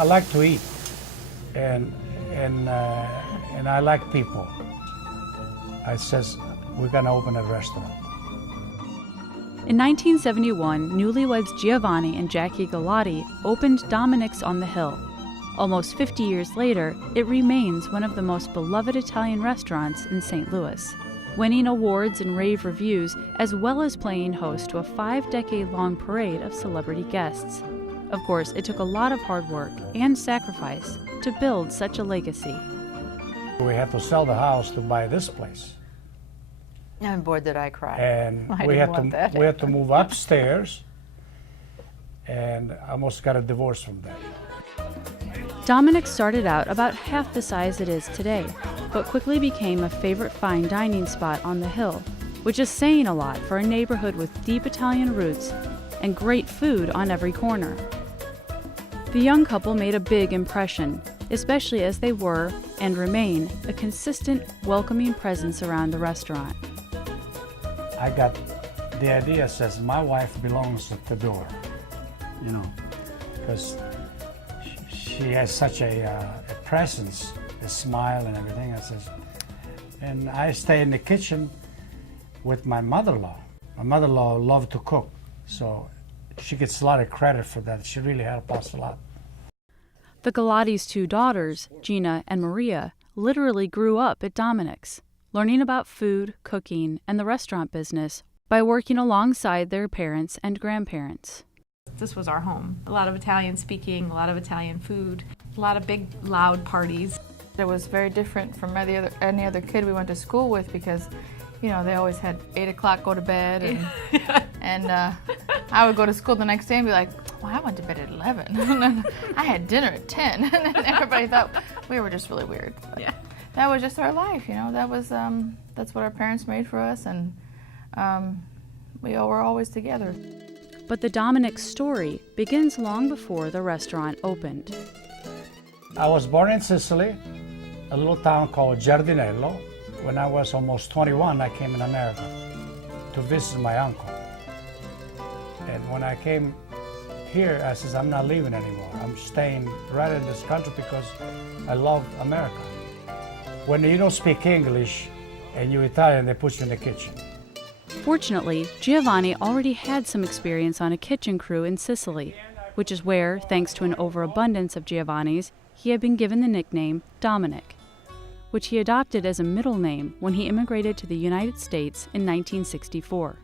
I like to eat, and I like people. I says, we're gonna open a restaurant. In 1971, newlyweds Giovanni and Jackie Galati opened Dominics on the Hill. Almost 50 years later, it remains one of the most beloved Italian restaurants in St. Louis, winning awards and rave reviews, as well as playing host to a 5-decade-long parade of celebrity guests. Of course, it took a lot of hard work and sacrifice to build such a legacy. We had to sell the house to buy this place. And boy, did I cry. And I we didn't had to move upstairs, and I almost got a divorce from that. Dominics started out about half the size it is today, but quickly became a favorite fine dining spot on the Hill, which is saying a lot for a neighborhood with deep Italian roots and great food on every corner. The young couple made a big impression, especially as they were, and remain, a consistent, welcoming presence around the restaurant. I got the idea, says my wife belongs at the door, you know, because she has such a presence, a smile and everything. I says, and I stay in the kitchen with my mother-in-law. My mother-in-law loved to cook, so she gets a lot of credit for that. She really helped us a lot. The Galati's 2 daughters, Gina and Maria, literally grew up at Dominics, learning about food, cooking, and the restaurant business by working alongside their parents and grandparents. This was our home. A lot of Italian speaking, a lot of Italian food, a lot of big, loud parties. It was very different from any other kid we went to school with because, you know, they always had 8 o'clock go to bed, and I would go to school the next day and be like, well, I went to bed at 11. I had dinner at 10. And everybody thought we were just really weird. But yeah. That was just our life, you know. That was that's what our parents made for us, and we all were always together. But the Dominics story begins long before the restaurant opened. I was born in Sicily, a little town called Giardinello. When I was almost 21, I came in America to visit my uncle. And when I came here, I said, I'm not leaving anymore. I'm staying right in this country because I love America. When you don't speak English and you're Italian, they put you in the kitchen. Fortunately, Giovanni already had some experience on a kitchen crew in Sicily, which is where, thanks to an overabundance of Giovanni's, he had been given the nickname Dominic, which he adopted as a middle name when he immigrated to the United States in 1964.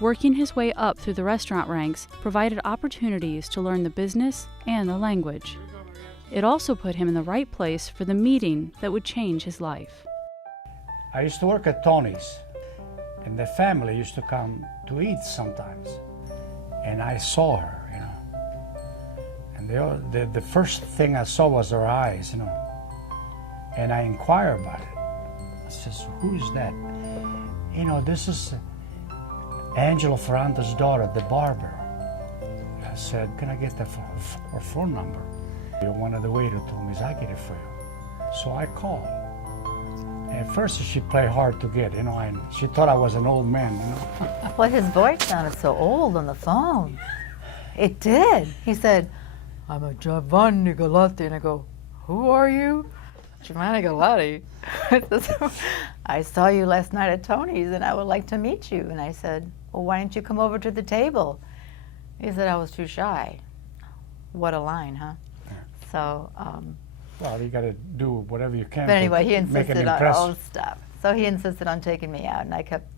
Working his way up through the restaurant ranks provided opportunities to learn the business and the language. It also put him in the right place for the meeting that would change his life. I used to work at Tony's, and the family used to come to eat sometimes. And I saw her, you know. And the first thing I saw was her eyes, you know. And I inquired about it. I says, who is that? You know, this is Angelo Ferrante's daughter, the barber. I said, can I get her phone number? One of the waiters told me, I get it for you. So I called. At first she played hard to get, you know, and she thought I was an old man, you know. Well, his voice sounded so old on the phone. It did. He said, I'm a Giovanni Galati. And I go, who are you? Giovanni Galati. I saw you last night at Tony's and I would like to meet you. And I said, well, why didn't you come over to the table? He said, I was too shy. What a line, huh? Yeah. So, well, you got to do whatever you can. but anyway, he make insisted it on impressive. all stuff. So he insisted on taking me out, and I kept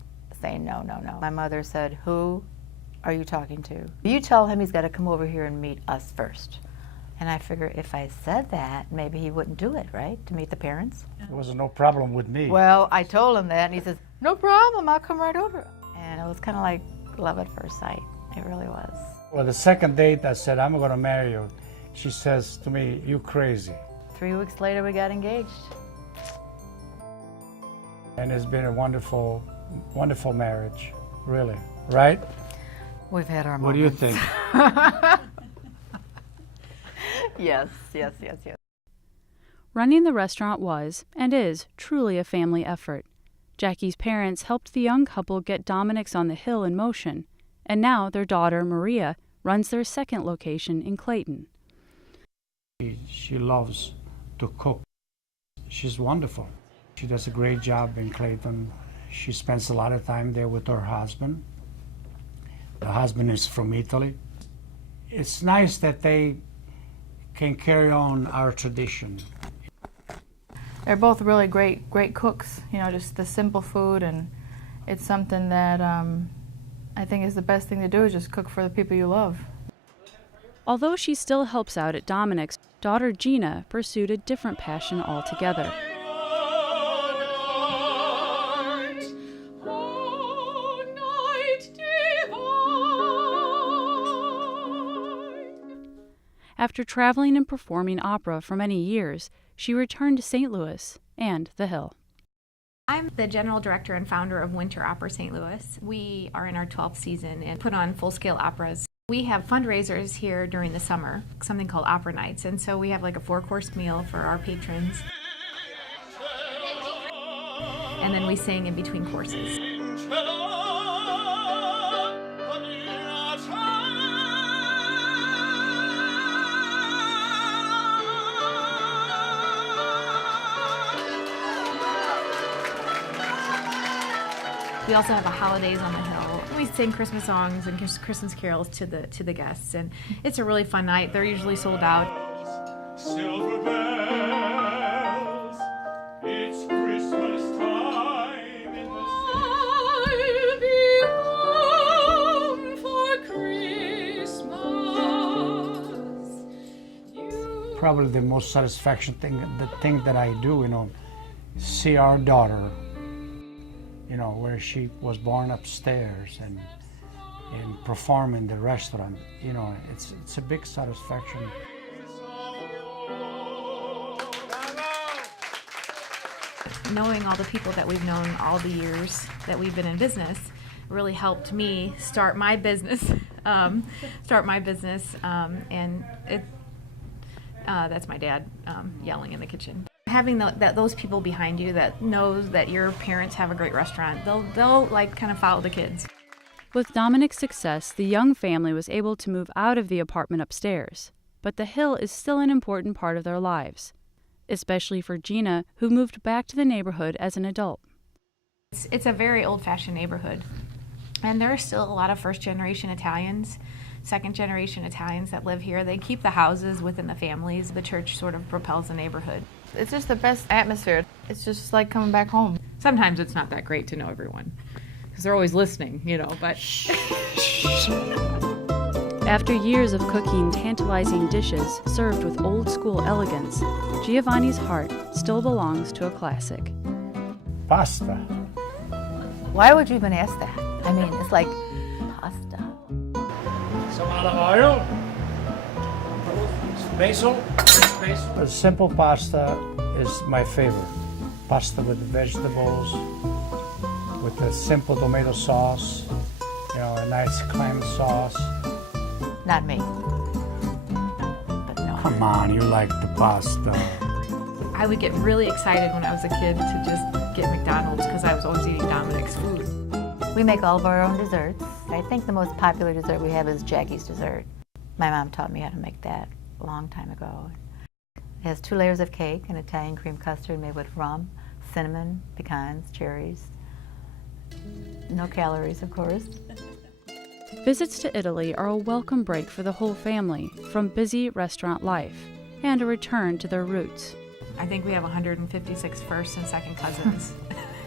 saying, no, no, no. My mother said, who are you talking to? You tell him he's got to come over here and meet us first. And I figure if I said that, maybe he wouldn't do it, right, to meet the parents? There was no problem with me. Well, I told him that, and he says, no problem, I'll come right over. And it was kind of like love at first sight. It really was. Well, the second date, I said, I'm going to marry you. She says to me, you crazy. 3 weeks later, we got engaged. And it's been a wonderful, wonderful marriage, really, right? We've had our What do you moments. think? Yes, yes, yes, yes. Running the restaurant was, and is, truly a family effort. Jackie's parents helped the young couple get Dominics on the Hill in motion, and now their daughter, Maria, runs their second location in Clayton. She loves to cook. She's wonderful. She does a great job in Clayton. She spends a lot of time there with her husband. The husband is from Italy. It's nice that they can carry on our tradition. They're both really great cooks, you know, just the simple food, and it's something that I think is the best thing to do, is just cook for the people you love. Although she still helps out at Dominics, daughter Gina pursued a different passion altogether. After traveling and performing opera for many years, she returned to St. Louis and the Hill. I'm the general director and founder of Winter Opera St. Louis. We are in our 12th season and put on full-scale operas. We have fundraisers here during the summer, something called Opera Nights, and so we have like a 4-course meal for our patrons. And then we sing in between courses. We also have a holidays on the Hill. We sing Christmas songs and Christmas carols to the guests, and it's a really fun night. They're usually sold out. Silver bells, it's Christmas time in the city. I'll be home for Christmas. Probably the most satisfaction thing, the thing that I do, you know, see our daughter, you know, where she was born upstairs and perform in the restaurant, you know, it's a big satisfaction. Knowing all the people that we've known all the years that we've been in business really helped me start my business. And that's my dad yelling in the kitchen. Having those people behind you that knows that your parents have a great restaurant, they'll like kind of follow the kids. With Dominic's success, the young family was able to move out of the apartment upstairs, but the Hill is still an important part of their lives, especially for Gina, who moved back to the neighborhood as an adult. It's a very old-fashioned neighborhood, and there are still a lot of first-generation Italians, second-generation Italians that live here. They keep the houses within the families. The church sort of propels the neighborhood. It's just the best atmosphere. It's just like coming back home. Sometimes it's not that great to know everyone, because they're always listening, you know, but... After years of cooking tantalizing dishes served with old-school elegance, Giovanni's heart still belongs to a classic. Pasta. Why would you even ask that? I mean, it's like pasta. Some olive oil, some basil. A simple pasta is my favorite. Pasta with vegetables, with a simple tomato sauce, you know, a nice clam sauce. Not me. But no. Come on, you like the pasta. I would get really excited when I was a kid to just get McDonald's because I was always eating Dominic's food. We make all of our own desserts. I think the most popular dessert we have is Jackie's dessert. My mom taught me how to make that a long time ago. It has 2 layers of cake, an Italian cream custard made with rum, cinnamon, pecans, cherries. No calories, of course. Visits to Italy are a welcome break for the whole family from busy restaurant life and a return to their roots. I think we have 156 first and second cousins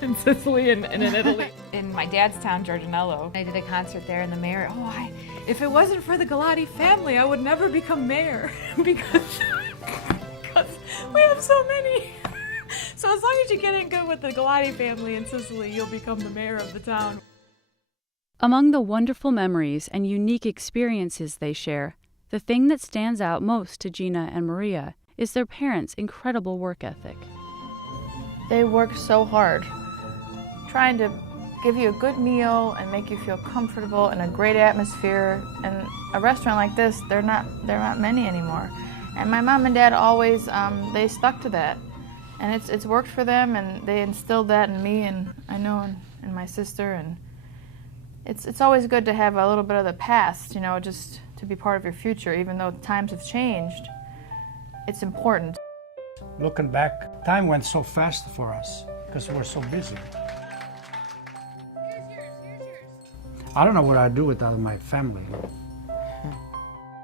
in Sicily and in Italy. In my dad's town, Giordanello, I did a concert there, and the mayor, if it wasn't for the Galati family, I would never become mayor because we have so many. So as long as you get in good with the Galati family in Sicily, you'll become the mayor of the town. Among the wonderful memories and unique experiences they share, the thing that stands out most to Gina and Maria is their parents' incredible work ethic. They work so hard, trying to give you a good meal and make you feel comfortable and a great atmosphere. And a restaurant like this, there are not many anymore. And my mom and dad always, they stuck to that. And it's worked for them, and they instilled that in me, and I know in my sister. And it's always good to have a little bit of the past, you know, just to be part of your future, even though times have changed. it's important. Looking back, time went so fast for us because we were so busy. I don't know what I'd do without my family.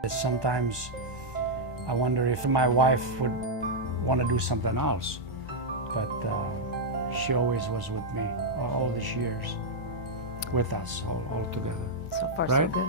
Sometimes I wonder if my wife would want to do something else, but she always was with me all these years, with us all together. So far, so Right? good.